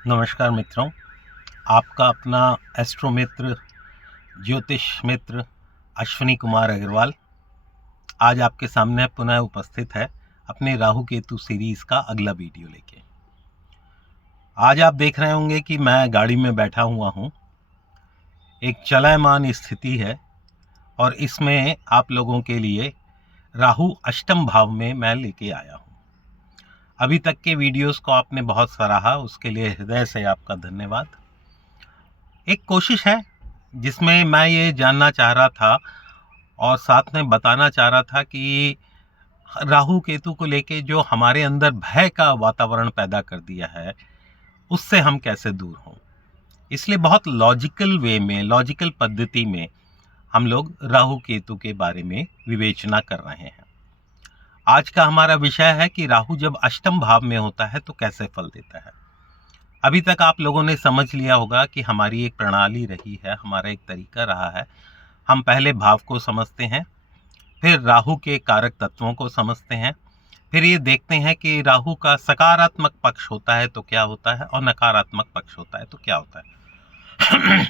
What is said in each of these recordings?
नमस्कार मित्रों, आपका अपना एस्ट्रो मित्र, ज्योतिष मित्र अश्विनी कुमार अग्रवाल आज आपके सामने पुनः उपस्थित है अपने राहु केतु सीरीज का अगला वीडियो लेके। आज आप देख रहे होंगे कि मैं गाड़ी में बैठा हुआ हूँ। एक चलयमान स्थिति है और इसमें आप लोगों के लिए राहु अष्टम भाव में मैं लेके आया हूँ। अभी तक के वीडियोस को आपने बहुत सराहा, उसके लिए हृदय से आपका धन्यवाद। एक कोशिश है जिसमें मैं ये जानना चाह रहा था और साथ में बताना चाह रहा था कि राहु केतु को लेके जो हमारे अंदर भय का वातावरण पैदा कर दिया है, उससे हम कैसे दूर हों। इसलिए बहुत लॉजिकल वे में, लॉजिकल पद्धति में हम लोग राहु केतु के बारे में विवेचना कर रहे हैं। आज का हमारा विषय है कि राहु जब अष्टम भाव में होता है तो कैसे फल देता है। अभी तक आप लोगों ने समझ लिया होगा कि हमारी एक प्रणाली रही है, हमारा एक तरीका रहा है। हम पहले भाव को समझते हैं, फिर राहु के कारक तत्वों को समझते हैं, फिर ये देखते हैं कि राहु का सकारात्मक पक्ष होता है तो क्या होता है और नकारात्मक पक्ष होता है तो क्या होता है।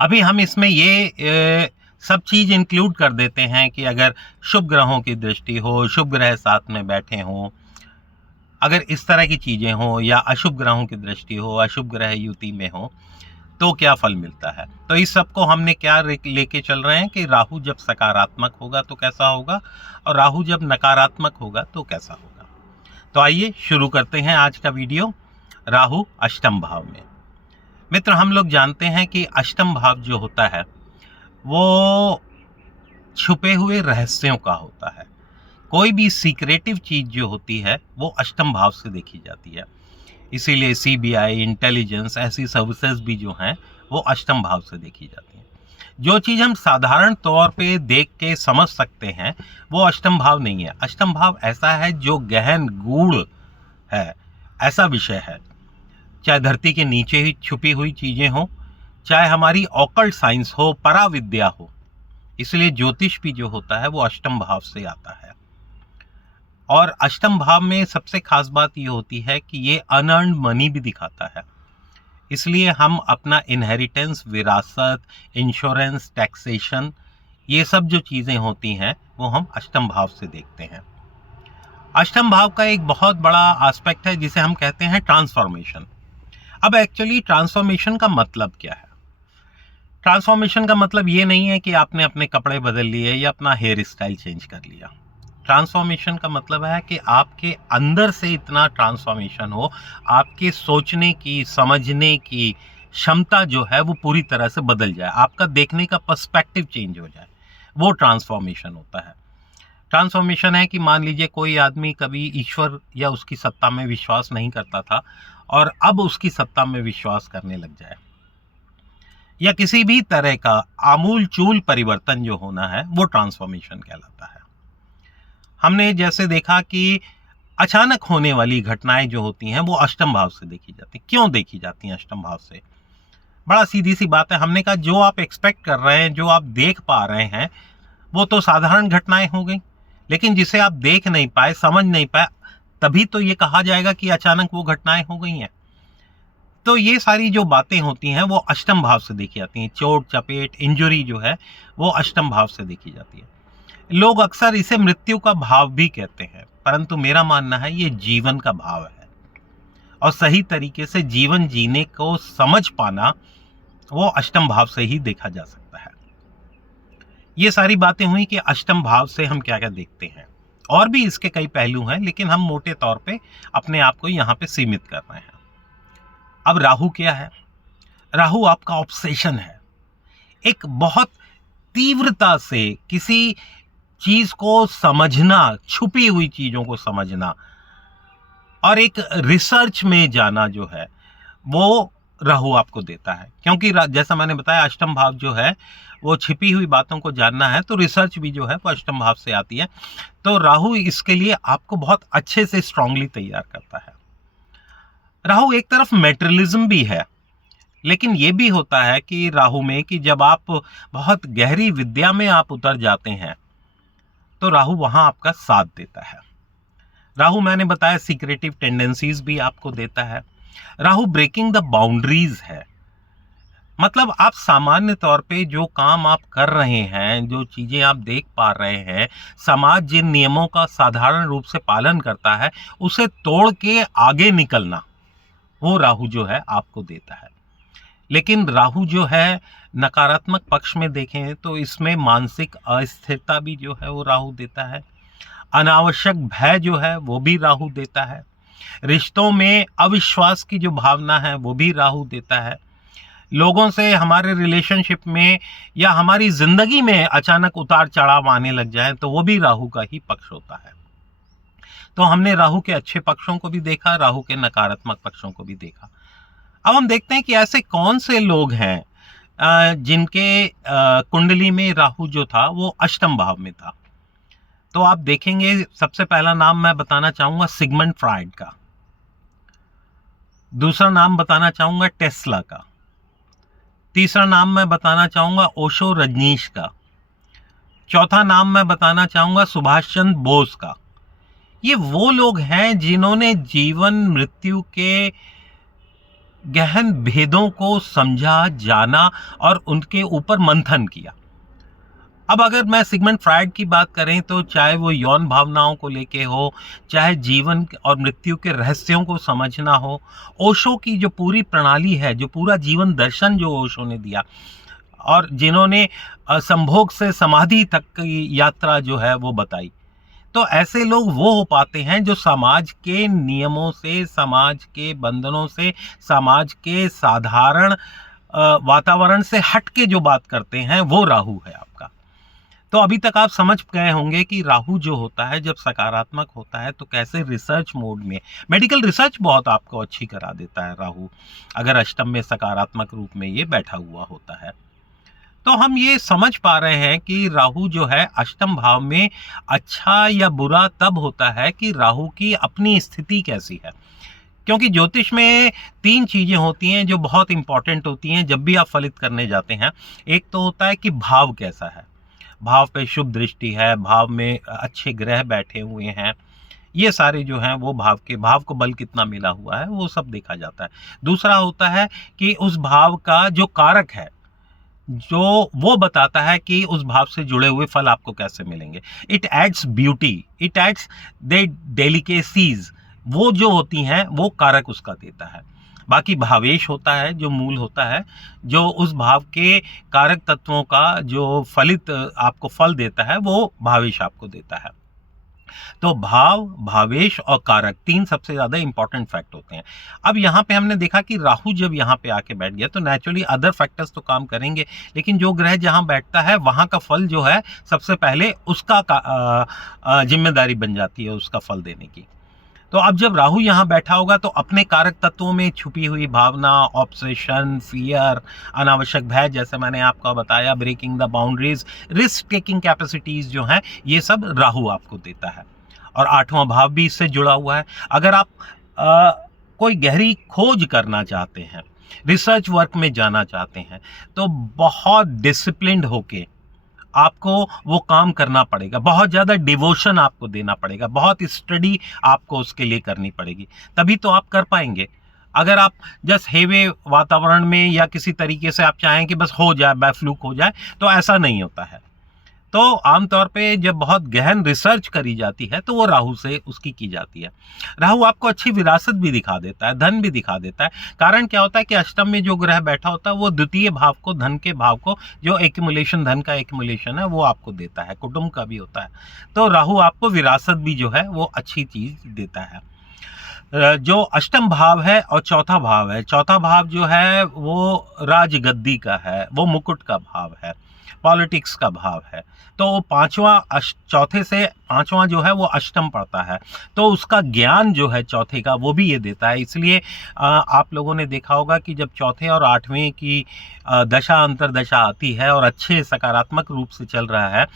अभी हम इसमें ये सब चीज इंक्लूड कर देते हैं कि अगर शुभ ग्रहों की दृष्टि हो, शुभ ग्रह साथ में बैठे हों, अगर इस तरह की चीजें हों, या अशुभ ग्रहों की दृष्टि हो, अशुभ ग्रह युति में हो, तो क्या फल मिलता है। तो इस सब को हमने क्या लेके चल रहे हैं कि राहु जब सकारात्मक होगा तो कैसा होगा और राहु जब नकारात्मक होगा तो कैसा होगा। तो आइए शुरू करते हैं आज का वीडियो। राहु अष्टम भाव में। मित्र, हम लोग जानते हैं कि अष्टम भाव जो होता है वो छुपे हुए रहस्यों का होता है। कोई भी सीक्रेटिव चीज जो होती है वो अष्टम भाव से देखी जाती है। इसीलिए सीबीआई, इंटेलिजेंस, ऐसी सर्विसेज भी जो हैं वो अष्टम भाव से देखी जाती हैं। जो चीज हम साधारण तौर पे देख के समझ सकते हैं वो अष्टम भाव नहीं है। अष्टम भाव ऐसा है जो गहन गूढ़ है, ऐसा विषय है। चाहे धरती के नीचे ही छुपी हुई चीजें हो, चाहे हमारी ऑकल्ट साइंस हो, पराविद्या हो। इसलिए ज्योतिष भी जो होता है वो अष्टम भाव से आता है। और अष्टम भाव में सबसे खास बात ये होती है कि ये अनअर्न्ड मनी भी दिखाता है। इसलिए हम अपना इनहेरिटेंस, विरासत, इंश्योरेंस, टैक्सेशन, ये सब जो चीजें होती हैं वो हम अष्टम भाव से देखते हैं। अष्टम भाव का एक बहुत बड़ा एस्पेक्ट है जिसे हम कहते हैं ट्रांसफॉर्मेशन। अब एक्चुअली ट्रांसफॉर्मेशन का मतलब क्या है? ट्रांसफॉर्मेशन का मतलब ये नहीं है कि आपने अपने कपड़े बदल लिए या अपना हेयर स्टाइल चेंज कर लिया। ट्रांसफॉर्मेशन का मतलब है कि आपके अंदर से इतना ट्रांसफॉर्मेशन हो, आपके सोचने की, समझने की क्षमता जो है वो पूरी तरह से बदल जाए, आपका देखने का पर्सपेक्टिव चेंज हो जाए, वो ट्रांसफॉर्मेशन होता है। ट्रांसफॉर्मेशन है कि मान लीजिए कोई आदमी कभी ईश्वर या उसकी सत्ता में विश्वास नहीं करता था और अब उसकी सत्ता में विश्वास करने लग जाए, या किसी भी तरह का आमूल चूल परिवर्तन जो होना है वो ट्रांसफॉर्मेशन कहलाता है। हमने जैसे देखा कि अचानक होने वाली घटनाएं जो होती हैं वो अष्टम भाव से देखी जाती। क्यों देखी जाती हैं अष्टम भाव से? बड़ा सीधी सी बात है। हमने कहा जो आप एक्सपेक्ट कर रहे हैं, जो आप देख पा रहे हैं, वो तो साधारण घटनाएं हो गई, लेकिन जिसे आप देख नहीं पाए, समझ नहीं पाए, तभी तो ये कहा जाएगा कि अचानक वो घटनाएं हो गई हैं। तो ये सारी जो बातें होती हैं वो अष्टम भाव से देखी जाती हैं। चोट, चपेट, इंजरी जो है वो अष्टम भाव से देखी जाती है। लोग अक्सर इसे मृत्यु का भाव भी कहते हैं, परंतु मेरा मानना है ये जीवन का भाव है और सही तरीके से जीवन जीने को समझ पाना वो अष्टम भाव से ही देखा जा सकता है। ये सारी बातें हुई कि अष्टम भाव से हम क्या क्या देखते हैं। और भी इसके कई पहलू हैं, लेकिन हम मोटे तौर पे अपने आप को यहाँ पे सीमित कर रहे हैं। अब राहु क्या है? राहु आपका ऑब्सेशन है। एक बहुत तीव्रता से किसी चीज को समझना, छुपी हुई चीजों को समझना और एक रिसर्च में जाना जो है वो राहु आपको देता है। क्योंकि जैसा मैंने बताया अष्टम भाव जो है वो छिपी हुई बातों को जानना है, तो रिसर्च भी जो है वो अष्टम भाव से आती है। तो राहु इसके लिए आपको बहुत अच्छे से स्ट्रांगली तैयार करता है। राहु एक तरफ मेटेरियलिज्म भी है, लेकिन ये भी होता है कि राहु में कि जब आप बहुत गहरी विद्या में आप उतर जाते हैं तो राहु वहां आपका साथ देता है। राहु मैंने बताया सीक्रेटिव टेंडेंसीज भी आपको देता है। राहु ब्रेकिंग द बाउंड्रीज है। मतलब आप सामान्य तौर पे जो काम आप कर रहे हैं, जो चीज़ें आप देख पा रहे हैं, समाज जिन नियमों का साधारण रूप से पालन करता है, उसे तोड़ के आगे निकलना, वो राहु जो है आपको देता है। लेकिन राहु जो है नकारात्मक पक्ष में देखें तो इसमें मानसिक अस्थिरता भी जो है वो राहु देता है। अनावश्यक भय जो है वो भी राहु देता है। रिश्तों में अविश्वास की जो भावना है वो भी राहु देता है। लोगों से हमारे रिलेशनशिप में या हमारी जिंदगी में अचानक उतार चढ़ाव आने लग जाए तो वो भी राहु का ही पक्ष होता है। तो हमने राहु के अच्छे पक्षों को भी देखा, राहु के नकारात्मक पक्षों को भी देखा। अब हम देखते हैं कि ऐसे कौन से लोग हैं जिनके कुंडली में राहु जो था वो अष्टम भाव में था। तो आप देखेंगे, सबसे पहला नाम मैं बताना चाहूंगा सिगमंड फ्राइड का, दूसरा नाम बताना चाहूंगा टेस्ला का, तीसरा नाम मैं बताना चाहूंगा ओशो रजनीश का, चौथा नाम मैं बताना चाहूंगा सुभाष चंद्र बोस का। ये वो लोग हैं जिन्होंने जीवन मृत्यु के गहन भेदों को समझा, जाना और उनके ऊपर मंथन किया। अब अगर मैं सिगमंड फ्राइड की बात करें तो चाहे वो यौन भावनाओं को लेके हो, चाहे जीवन और मृत्यु के रहस्यों को समझना हो, ओशो की जो पूरी प्रणाली है, जो पूरा जीवन दर्शन जो ओशो ने दिया और जिन्होंने संभोग से समाधि तक की यात्रा जो है वो बताई, तो ऐसे लोग वो हो पाते हैं जो समाज के नियमों से, समाज के बंधनों से, समाज के साधारण वातावरण से हट के जो बात करते हैं वो राहु है आपका। तो अभी तक आप समझ गए होंगे कि राहु जो होता है जब सकारात्मक होता है तो कैसे रिसर्च मोड में, मेडिकल रिसर्च बहुत आपको अच्छी करा देता है राहु, अगर अष्टम में सकारात्मक रूप में ये बैठा हुआ होता है। तो हम ये समझ पा रहे हैं कि राहु जो है अष्टम भाव में अच्छा या बुरा तब होता है कि राहु की अपनी स्थिति कैसी है। क्योंकि ज्योतिष में 3 चीजें होती हैं जो बहुत इंपॉर्टेंट होती हैं जब भी आप फलित करने जाते हैं। एक तो होता है कि भाव कैसा है, भाव पे शुभ दृष्टि है, भाव में अच्छे ग्रह बैठे हुए हैं, ये सारे जो हैं वो भाव को बल कितना मिला हुआ है वो सब देखा जाता है। दूसरा होता है कि उस भाव का जो कारक है, जो वो बताता है कि उस भाव से जुड़े हुए फल आपको कैसे मिलेंगे। It adds beauty, it adds they delicacies, वो जो होती हैं वो कारक उसका देता है। बाकी भावेश होता है जो मूल होता है, जो उस भाव के कारक तत्वों का जो फलित आपको फल देता है वो भावेश आपको देता है। तो भाव, भावेश और कारक 3 सबसे ज्यादा इंपॉर्टेंट फैक्ट होते हैं। अब यहाँ पे हमने देखा कि राहु जब यहाँ पे आके बैठ गया तो नेचुरली अदर फैक्टर्स तो काम करेंगे, लेकिन जो ग्रह जहाँ बैठता है वहाँ का फल जो है सबसे पहले उसका जिम्मेदारी बन जाती है उसका फल देने की। तो अब जब राहु यहाँ बैठा होगा तो अपने कारक तत्वों में छुपी हुई भावना, ऑब्सेशन, फियर, अनावश्यक भय, जैसे मैंने आपको बताया, breaking the boundaries, risk taking capacities जो हैं, ये सब राहु आपको देता है। और 8वां भाव भी इससे जुड़ा हुआ है। अगर आप कोई गहरी खोज करना चाहते हैं, रिसर्च वर्क में जाना चाहते हैं, तो बहुत डिसिप्लिन्ड होके आपको वो काम करना पड़ेगा, बहुत ज़्यादा डिवोशन आपको देना पड़ेगा, बहुत स्टडी आपको उसके लिए करनी पड़ेगी, तभी तो आप कर पाएंगे। अगर आप जस्ट हेवे वातावरण में या किसी तरीके से आप चाहें कि बस हो जाए, बैफ्लूक हो जाए, तो ऐसा नहीं होता है। तो आमतौर पे जब बहुत गहन रिसर्च करी जाती है तो वो राहु से उसकी की जाती है। राहु आपको अच्छी विरासत भी दिखा देता है, धन भी दिखा देता है। कारण क्या होता है कि अष्टम में जो ग्रह बैठा होता है वो द्वितीय भाव को, धन के भाव को, जो एक्युमुलेशन, धन का एक्युमुलेशन है वो आपको देता है, कुटुंब का भी होता है। तो राहु आपको विरासत भी जो है वो अच्छी चीज देता है। जो अष्टम भाव है और चौथा भाव है, चौथा भाव जो है वो राजगद्दी का है, वो मुकुट का भाव है, पॉलिटिक्स का भाव है। तो चौथे से 5वां जो है वो अष्टम पड़ता है, तो उसका ज्ञान जो है चौथे का वो भी ये देता है। इसलिए आप लोगों ने देखा होगा कि जब चौथे और 8वें की दशा अंतरदशा आती है और अच्छे सकारात्मक रूप से चल रहा है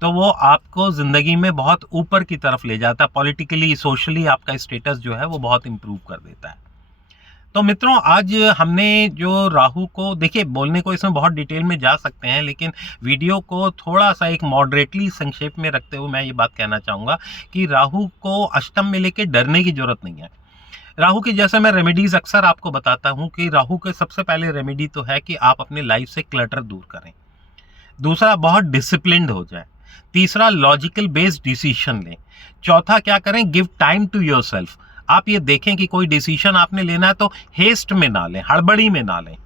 तो वो आपको ज़िंदगी में बहुत ऊपर की तरफ ले जाता है। पॉलिटिकली, सोशली आपका स्टेटस जो है वो बहुत इम्प्रूव कर देता है। तो मित्रों, आज हमने जो राहु को, देखिए बोलने को इसमें बहुत डिटेल में जा सकते हैं, लेकिन वीडियो को थोड़ा सा एक मॉडरेटली संक्षेप में रखते हुए मैं ये बात कहना चाहूँगा कि राहु को अष्टम में लेके डरने की जरूरत नहीं है। राहु की जैसे मैं रेमेडीज अक्सर आपको बताता हूं कि राहु के सबसे पहले रेमेडी तो है कि आप अपने लाइफ से क्लटर दूर करें। दूसरा, बहुत डिसिप्लिन्ड हो जाए। तीसरा, लॉजिकल बेस्ड डिसीजन लें। चौथा क्या करें, गिव टाइम टू योरसेल्फ। आप ये देखें कि कोई डिसीजन आपने लेना है तो हेस्ट में ना लें, हड़बड़ी में ना लें,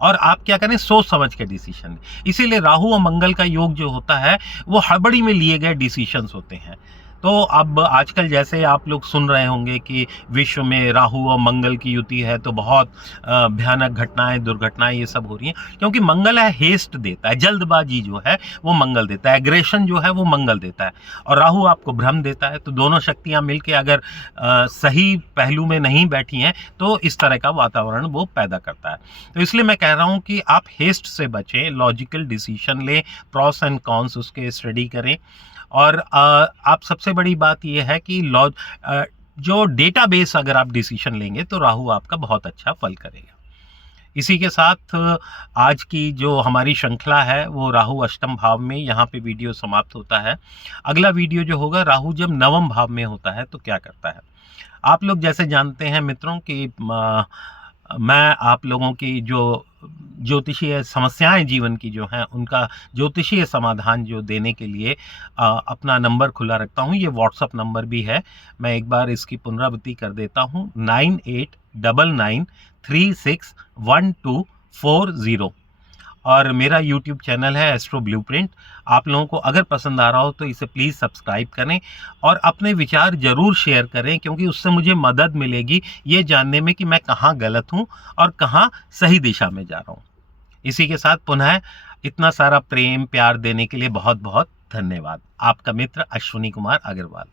और आप क्या करें, सोच समझ के डिसीजन लें। इसीलिए राहु और मंगल का योग जो होता है वो हड़बड़ी में लिए गए डिसीजंस होते हैं। तो अब आजकल जैसे आप लोग सुन रहे होंगे कि विश्व में राहु और मंगल की युति है तो बहुत भयानक घटनाएं, दुर्घटनाएं ये सब हो रही हैं, क्योंकि मंगल है हेस्ट देता है, जल्दबाजी जो है वो मंगल देता है, एग्रेशन जो है वो मंगल देता है, और राहु आपको भ्रम देता है। तो दोनों शक्तियां मिलके अगर सही पहलू में नहीं बैठी हैं तो इस तरह का वातावरण वो पैदा करता है। तो इसलिए मैं कह रहा हूं कि आप हेस्ट से बचें, लॉजिकल डिसीजन लें, प्रॉस एंड कॉन्स उसके स्टडी करें, और आप सबसे बड़ी बात यह है कि जो डेटाबेस अगर आप डिसीजन लेंगे तो राहु आपका बहुत अच्छा फल करेगा। इसी के साथ आज की जो हमारी श्रृंखला है वो राहु अष्टम भाव में, यहाँ पे वीडियो समाप्त होता है। अगला वीडियो जो होगा, राहु जब नवम भाव में होता है तो क्या करता है। आप लोग जैसे जानते हैं मित्रों कि मैं आप लोगों की जो ज्योतिषीय समस्याएं जीवन की जो हैं उनका ज्योतिषीय समाधान जो देने के लिए अपना नंबर खुला रखता हूं। ये व्हाट्सअप नंबर भी है, मैं एक बार इसकी पुनरावृत्ति कर देता हूं, 9899361240। और मेरा यूट्यूब चैनल है एस्ट्रो ब्लूप्रिंट। आप लोगों को अगर पसंद आ रहा हो तो इसे प्लीज़ सब्सक्राइब करें और अपने विचार ज़रूर शेयर करें, क्योंकि उससे मुझे मदद मिलेगी ये जानने में कि मैं कहाँ गलत हूँ और कहाँ सही दिशा में जा रहा हूँ। इसी के साथ पुनः इतना सारा प्रेम प्यार देने के लिए बहुत बहुत धन्यवाद। आपका मित्र अश्विनी कुमार अग्रवाल।